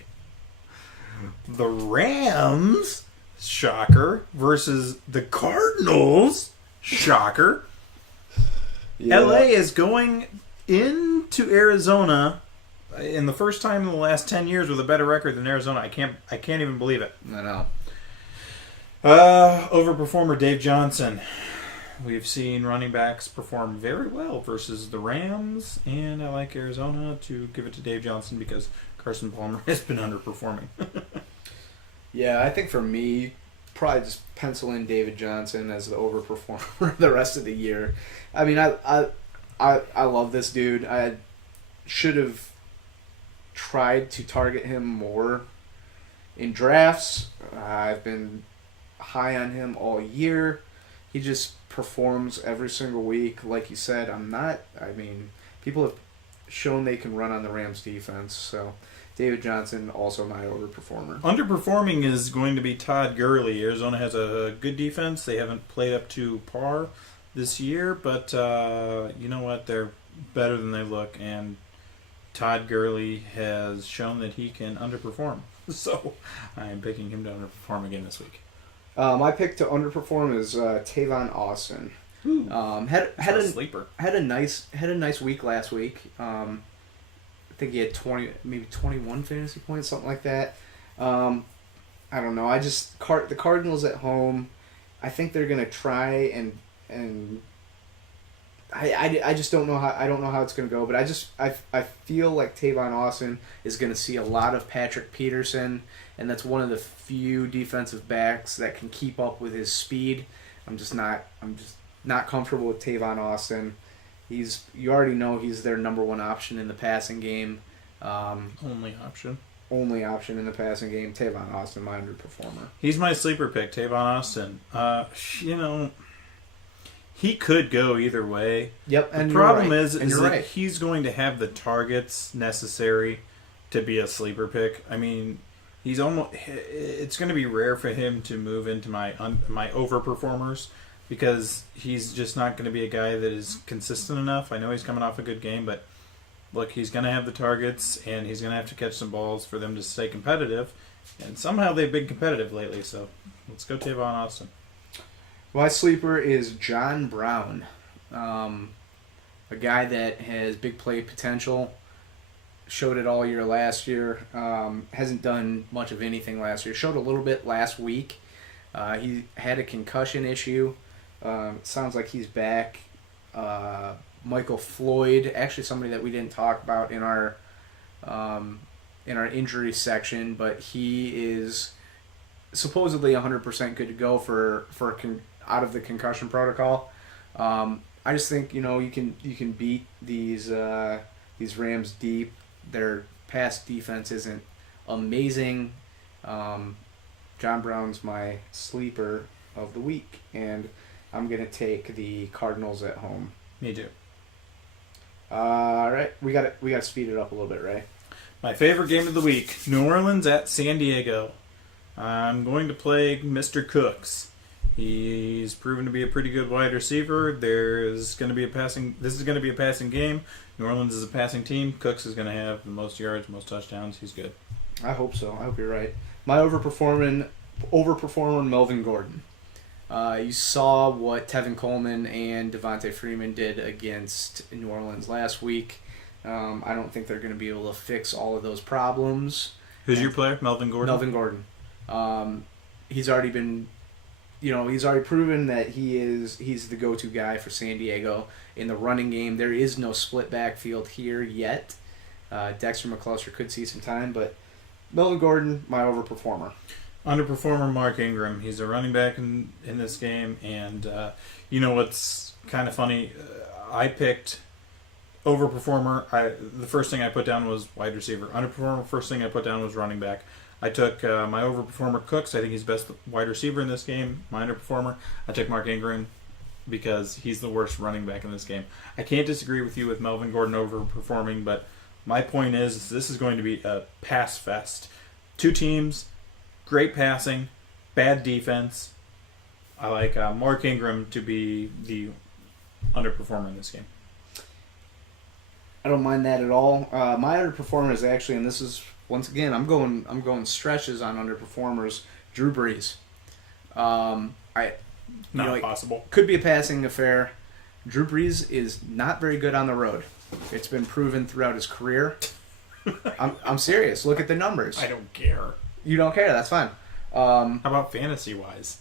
The Rams, shocker, versus the Cardinals, shocker. Yeah. LA is going into Arizona in the first time in the last 10 years with a better record than Arizona. I can't even believe it. I know. Overperformer Dave Johnson. We've seen running backs perform very well versus the Rams, and I like Arizona to give it to Dave Johnson because Carson Palmer has been underperforming. Yeah, I think for me, probably just pencil in David Johnson as the overperformer the rest of the year. I mean, I love this dude. I should have tried to target him more in drafts. I've been high on him all year. He just performs every single week. Like you said, people have shown they can run on the Rams defense, so David Johnson, also my overperformer. Underperforming is going to be Todd Gurley. Arizona has a good defense. They haven't played up to par this year, but you know what? They're better than they look, and Todd Gurley has shown that he can underperform. So I am picking him to underperform again this week. My pick to underperform is Tavon Austin. Had a a sleeper. Had a nice week last week. I think he had 21 fantasy points, something like that. I don't know. The Cardinals at home. I think they're gonna try and I just don't know how. I don't know how it's gonna go, but I feel like Tavon Austin is gonna see a lot of Patrick Peterson, and that's one of the few defensive backs that can keep up with his speed. I'm just not comfortable with Tavon Austin. You already know he's their number one option in the passing game. Only option In the passing game. Tavon Austin, my underperformer. He's my sleeper pick, Tavon Austin. He could go either way. Yep, and the problem right. is that right. he's going to have the targets necessary to be a sleeper pick. I mean, it's going to be rare for him to move into my overperformers because he's just not going to be a guy that is consistent enough. I know he's coming off a good game, but look, he's going to have the targets and he's going to have to catch some balls for them to stay competitive. And somehow they've been competitive lately, so let's go Tavon Austin. My sleeper is John Brown, a guy that has big play potential. Showed it all year last year. Hasn't done much of anything last year. Showed a little bit last week. He had a concussion issue. Sounds like he's back. Michael Floyd, actually somebody that we didn't talk about in our injury section, but he is supposedly 100% good to go for out of the concussion protocol. I just think you can beat these Rams deep. Their pass defense isn't amazing. John Brown's my sleeper of the week, and I'm gonna take the Cardinals at home. Me too. All right, we got to speed it up a little bit, Ray. My favorite game of the week: New Orleans at San Diego. I'm going to play Mr. Cooks. He's proven to be a pretty good wide receiver. This is going to be a passing game. New Orleans is a passing team. Cooks is going to have the most yards, most touchdowns. He's good. I hope so. I hope you're right. My overperformer Melvin Gordon. You saw what Tevin Coleman and Devontae Freeman did against New Orleans last week. I don't think they're going to be able to fix all of those problems. Who's your player? Melvin Gordon? Melvin Gordon. He's already been, he's already proven that he's the go-to guy for San Diego in the running game. There is no split backfield here yet. Dexter McCluster could see some time, but Melvin Gordon, my overperformer. Underperformer Mark Ingram. He's a running back in this game, and you know what's kind of funny? I picked overperformer. The first thing I put down was wide receiver. Underperformer. First thing I put down was running back. I took my overperformer Cooks. I think he's best wide receiver in this game. My underperformer, I took Mark Ingram because he's the worst running back in this game. I can't disagree with you with Melvin Gordon overperforming, but my point is this is going to be a pass fest. Two teams, great passing, bad defense. I like Mark Ingram to be the underperformer in this game. I don't mind that at all. My underperformer is actually, and this is once again, I'm going stretches on underperformers. Drew Brees. Not possible. Could be a passing affair. Drew Brees is not very good on the road. It's been proven throughout his career. I'm serious. Look at the numbers. I don't care. You don't care. That's fine. How about fantasy wise?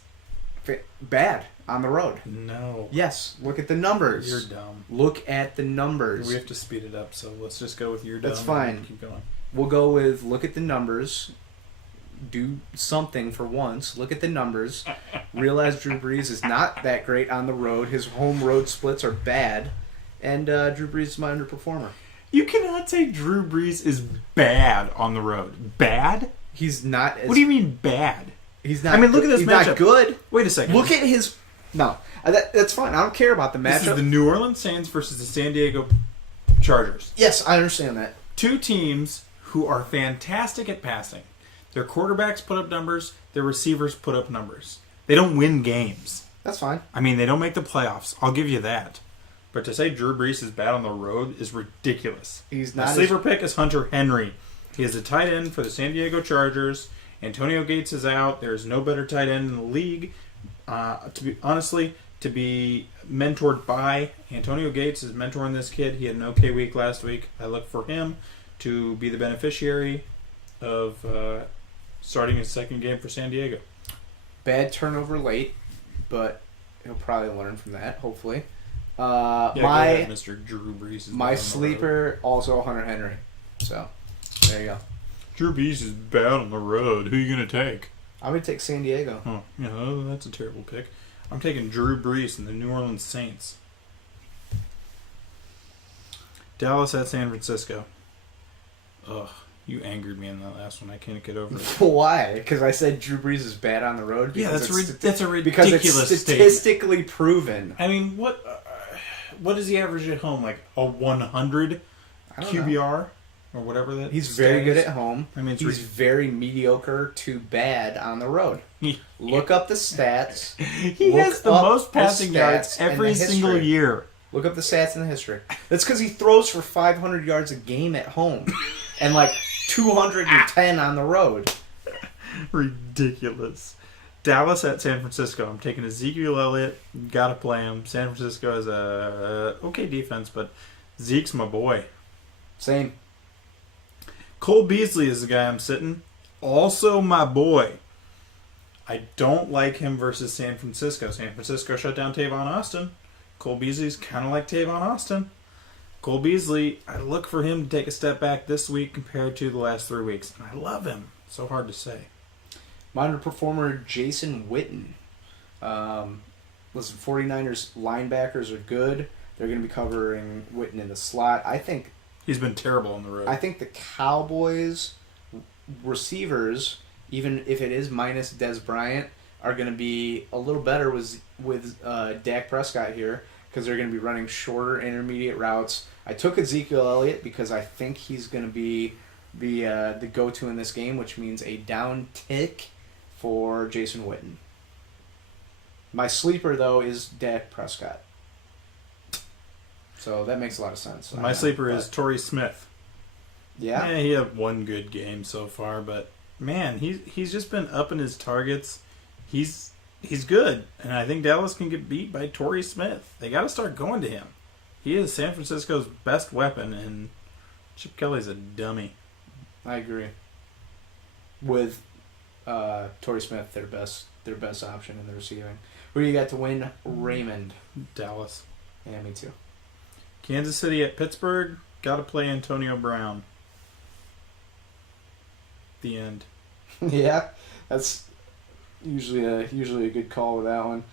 Bad on the road. No. Yes. Look at the numbers. You're dumb. Look at the numbers. We have to speed it up, so let's just go with you're dumb. That's fine. And keep going. We'll go with look at the numbers. Do something for once. Look at the numbers. Realize Drew Brees is not that great on the road. His home road splits are bad. And Drew Brees is my underperformer. You cannot say Drew Brees is bad on the road. Bad? He's not as... What do you mean bad? He's not... I mean, look at this he's matchup. not good. Wait a second. Look at his... No. That's fine. I don't care about the matchup. This is the New Orleans Saints versus the San Diego Chargers. Yes, I understand that. Two teams who are fantastic at passing. Their quarterbacks put up numbers. Their receivers put up numbers. They don't win games. That's fine. I mean, they don't make the playoffs. I'll give you that. But to say Drew Brees is bad on the road is ridiculous. He's not. My sleeper pick is Hunter Henry. He is a tight end for the San Diego Chargers. Antonio Gates is out. There's no better tight end in the league. To be mentored by Antonio Gates is mentoring this kid. He had an okay week last week. I look for him to be the beneficiary of starting his second game for San Diego. Bad turnover late, but he'll probably learn from that, hopefully. Go ahead, Mr. Drew Brees. My sleeper, also Hunter Henry. So, there you go. Drew Brees is bad on the road. Who are you going to take? I'm going to take San Diego. Oh, yeah, that's a terrible pick. I'm taking Drew Brees and the New Orleans Saints. Dallas at San Francisco. Ugh, you angered me in that last one. I can't get over it. Why? Because I said Drew Brees is bad on the road? Yeah, that's a ridiculous because it's statistically proven. I mean, what does he average at home? Like a 100 QBR? Or whatever that He's very good at home. I mean, he's very mediocre to bad on the road. Look up the stats. He has the most passing yards every single year. Look up the stats in the history. That's because he throws for 500 yards a game at home and like 210 on the road. Ridiculous. Dallas at San Francisco. I'm taking Ezekiel Elliott. Gotta play him. San Francisco is a okay defense, but Zeke's my boy. Same. Cole Beasley is the guy I'm sitting. Also my boy. I don't like him versus San Francisco. San Francisco shut down Tavon Austin. Cole Beasley's kind of like Tavon Austin. Cole Beasley, I look for him to take a step back this week compared to the last 3 weeks. And I love him. So hard to say. My underperformer, Jason Witten. Listen, 49ers linebackers are good. They're going to be covering Witten in the slot. I think he's been terrible on the road. I think the Cowboys receivers, even if it is minus Dez Bryant, are going to be a little better with Dak Prescott here because they're going to be running shorter intermediate routes. I took Ezekiel Elliott because I think he's going to be the go-to in this game, which means a down tick for Jason Witten. My sleeper, though, is Dak Prescott. So that makes a lot of sense. My sleeper is Torrey Smith. Yeah? Yeah, he had one good game so far, but man, he's just been upping his targets. He's good, and I think Dallas can get beat by Torrey Smith. They got to start going to him. He is San Francisco's best weapon, and Chip Kelly's a dummy. I agree. With Torrey Smith, their best option in the receiving. Who do you got to win? Raymond. Dallas. Yeah, me too. Kansas City at Pittsburgh. Got to play Antonio Brown. The end. Yeah, that's usually a good call with that one.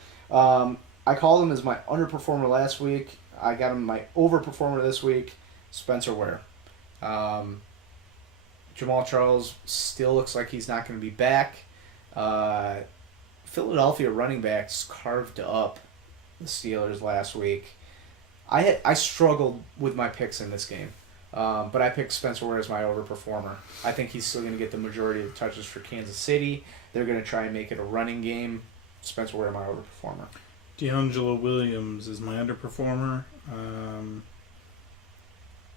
I called him as my underperformer last week. I got him my overperformer this week, Spencer Ware. Jamal Charles still looks like he's not going to be back. Philadelphia running backs carved up the Steelers last week. I struggled with my picks in this game, but I picked Spencer Ware as my overperformer. I think he's still going to get the majority of the touches for Kansas City. They're going to try and make it a running game. Spencer Ware, my overperformer. D'Angelo Williams is my underperformer.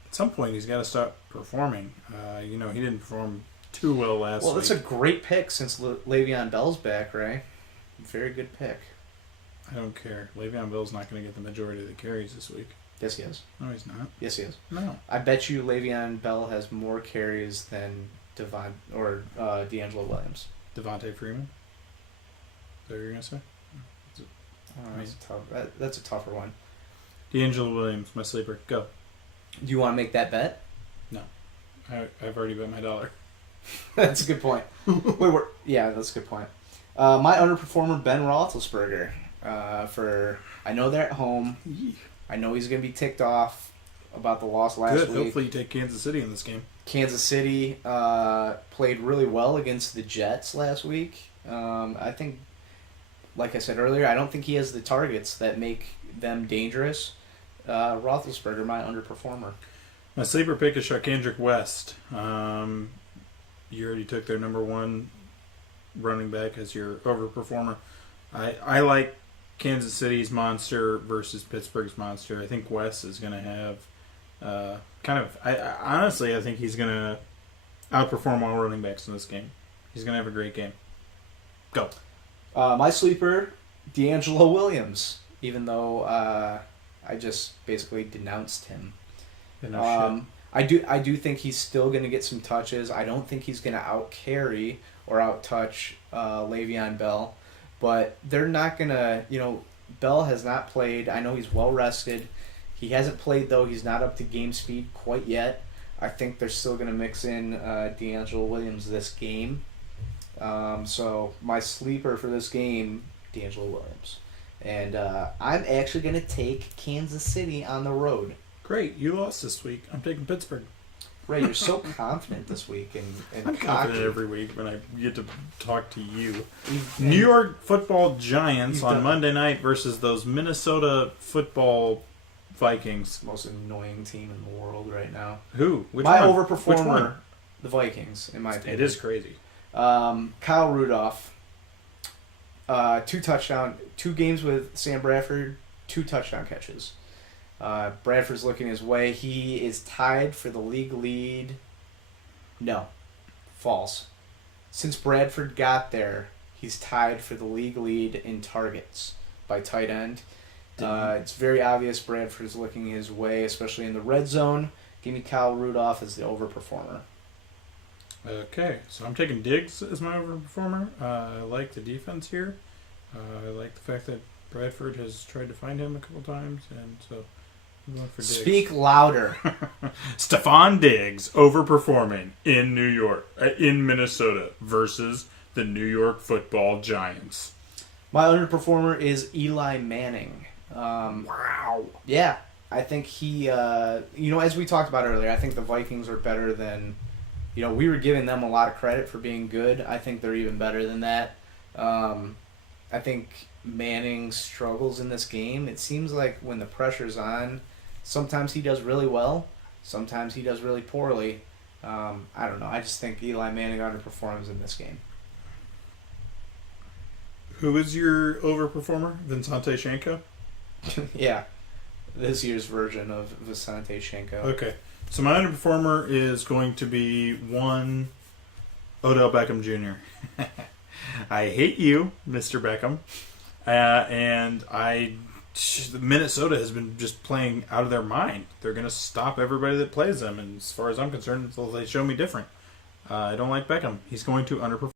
At some point, he's got to stop performing. He didn't perform too well last week. Well, that's a great pick since Le'Veon Bell's back, right? Very good pick. I don't care. Le'Veon Bell's not going to get the majority of the carries this week. Yes, he is. No, he's not. Yes, he is. No. I bet you Le'Veon Bell has more carries than D'Angelo Williams. Devontae Freeman? Is that what you're going to say? That's a tougher one. D'Angelo Williams, my sleeper. Go. Do you want to make that bet? No. I've already bet my $1. That's a good point. That's a good point. My underperformer, Ben Roethlisberger. I know they're at home. I know he's going to be ticked off about the loss last week. Hopefully you take Kansas City in this game. Kansas City played really well against the Jets last week. I think, like I said earlier, I don't think he has the targets that make them dangerous. Roethlisberger, my underperformer. My sleeper pick is Sharkandrick West. You already took their number one running back as your overperformer. I like Kansas City's monster versus Pittsburgh's monster. I think West is going to have honestly, I think he's going to outperform all running backs in this game. He's going to have a great game. Go. My sleeper, D'Angelo Williams, even though I just basically denounced him. I do think he's still going to get some touches. I don't think he's going to out-carry or out-touch Le'Veon Bell. But they're not going to, Bell has not played. I know he's well-rested. He hasn't played, though. He's not up to game speed quite yet. I think they're still going to mix in D'Angelo Williams this game. So my sleeper for this game, D'Angelo Williams. And I'm actually going to take Kansas City on the road. Great. You lost this week. I'm taking Pittsburgh. Ray, you're so confident this week. And I'm confident every week when I get to talk to you. New York football Giants on Monday night versus those Minnesota football Vikings. Most annoying team in the world right now. Who? Which my one? overperformer, Which one? The Vikings, in my opinion. It is crazy. Kyle Rudolph, 2 games with Sam Bradford, 2 touchdown catches. Bradford's looking his way. He is tied for the league lead. No. False. Since Bradford got there, he's tied for the league lead in targets by tight end. It's very obvious Bradford's looking his way, especially in the red zone. Give me Kyle Rudolph as the overperformer. Okay, so I'm taking Diggs as my overperformer. I like the defense here. I like the fact that Bradford has tried to find him a couple times, and so I'm going for Diggs. Speak louder. Stephon Diggs overperforming in Minnesota versus the New York Football Giants. My underperformer is Eli Manning. Wow. Yeah, I think he, as we talked about earlier, I think the Vikings are better than, we were giving them a lot of credit for being good. I think they're even better than that. I think Manning struggles in this game. It seems like when the pressure's on, sometimes he does really well, sometimes he does really poorly. I don't know. I just think Eli Manning underperforms in this game. Who is your overperformer? Vincente Shanko? Yeah. This year's version of Vicente Shanko. Okay. So my underperformer is going to be one Odell Beckham Jr. I hate you, Mr. Beckham. And Minnesota has been just playing out of their mind. They're going to stop everybody that plays them. And as far as I'm concerned, until they show me different. I don't like Beckham. He's going to underperform.